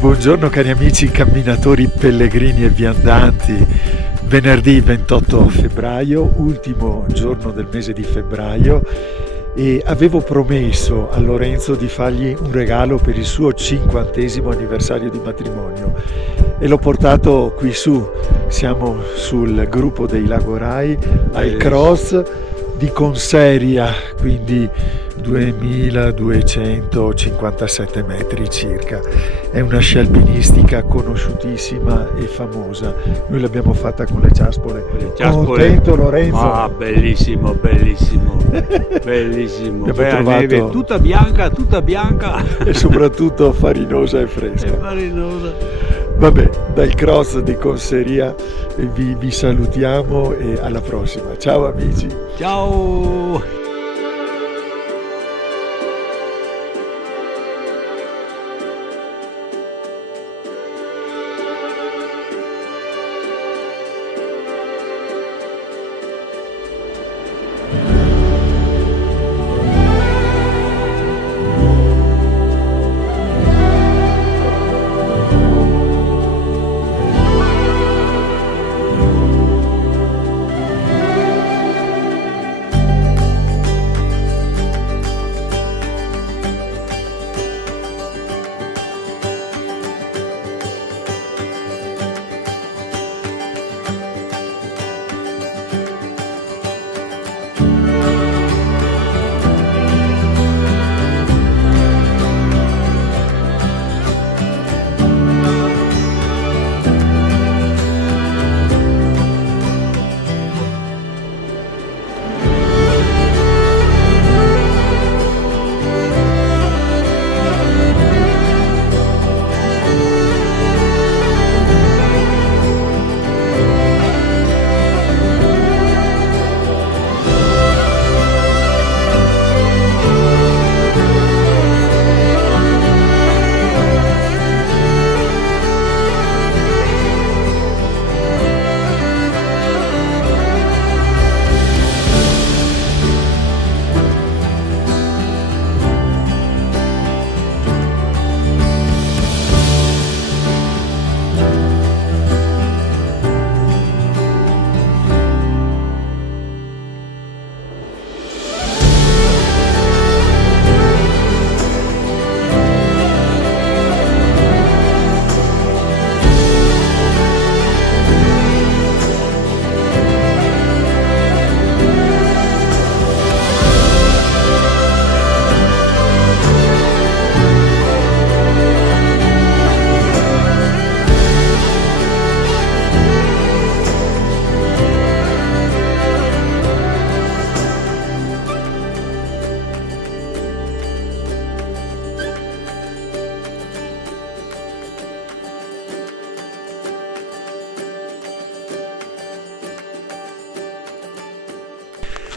Buongiorno cari amici camminatori, pellegrini e viandanti. Venerdì 28 febbraio, ultimo giorno del mese di febbraio, e avevo promesso a Lorenzo di fargli un regalo per il suo 50° anniversario di matrimonio e l'ho portato qui su. Siamo sul gruppo dei Lagorai al cross di Conseria, quindi 2257 metri circa. È una scia alpinistica conosciutississima e famosa. Noi l'abbiamo fatta con le ciaspole. Contento Lorenzo? Ah, bellissimo, bellissimo, bellissimo. Abbiamo trovato... neve tutta bianca e soprattutto farinosa e fresca. Vabbè, dal cross di Conseria vi salutiamo e alla prossima. Ciao amici. Ciao.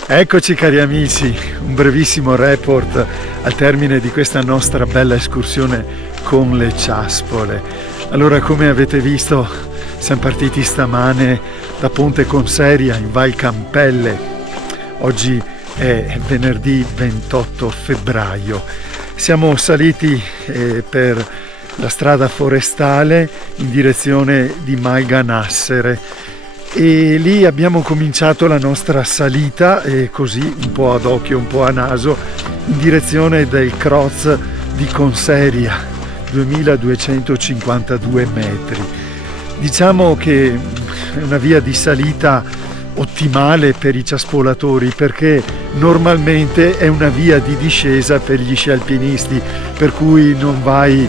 Eccoci cari amici, un brevissimo report al termine di questa nostra bella escursione con le ciaspole. Allora, come avete visto, siamo partiti stamane da Ponte Conseria in Val Campelle. Oggi è venerdì 28 febbraio. Siamo saliti per la strada forestale in direzione di Malganassere. E lì abbiamo cominciato la nostra salita, così un po' ad occhio, un po' a naso, in direzione del cross di Conseria, 2252 metri. Diciamo che è una via di salita ottimale per i ciaspolatori, perché normalmente è una via di discesa per gli sci alpinisti, per cui non vai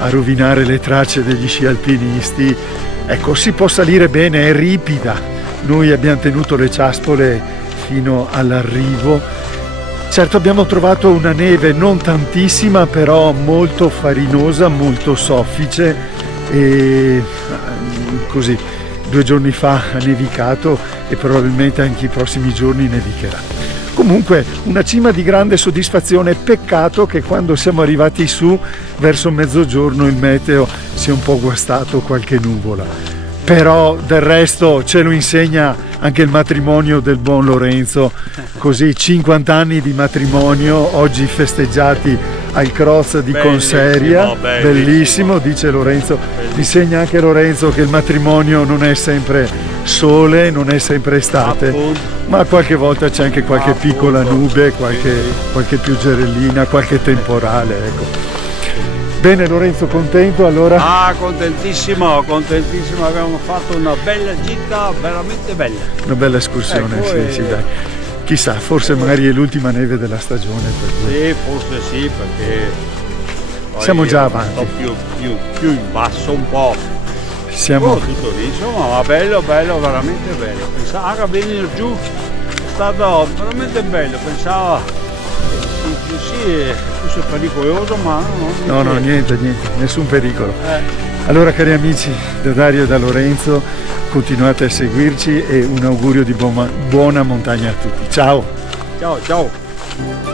a rovinare le tracce degli sci alpinisti. Ecco, si può salire bene, è ripida. Noi abbiamo tenuto le ciaspole fino all'arrivo. Certo, abbiamo trovato una neve non tantissima, però molto farinosa, molto soffice, e così 2 giorni fa ha nevicato e probabilmente anche i prossimi giorni nevicherà. Comunque una cima di grande soddisfazione. Peccato che quando siamo arrivati su verso mezzogiorno il meteo si è un po' guastato, qualche nuvola, però del resto ce lo insegna anche il matrimonio del buon Lorenzo, così 50 anni di matrimonio oggi festeggiati al Croz di Conseria, bellissimo, dice Lorenzo. Mi segna anche Lorenzo che il matrimonio non è sempre sole, non è sempre estate, Appunto. ma qualche volta c'è anche qualche piccola nube, qualche pioggerellina, qualche temporale, ecco. Bene Lorenzo, contento allora? Ah, contentissimo, contentissimo, abbiamo fatto una bella gita, veramente bella. Una bella escursione, Ecco, sì, sì, dai. Chissà, forse magari è l'ultima neve della stagione. Per cui Sì, forse sì, perché poi siamo già io avanti. sto più in basso un po'. Siamo... Tutto lì, insomma, ma bello, veramente bello. Pensavo a venire giù, è stato veramente bello, pensavo sì, fosse pericoloso, ma No, niente, nessun pericolo. Allora cari amici, da Dario e da Lorenzo, continuate a seguirci e un augurio di buona montagna a tutti. Ciao! Ciao, ciao.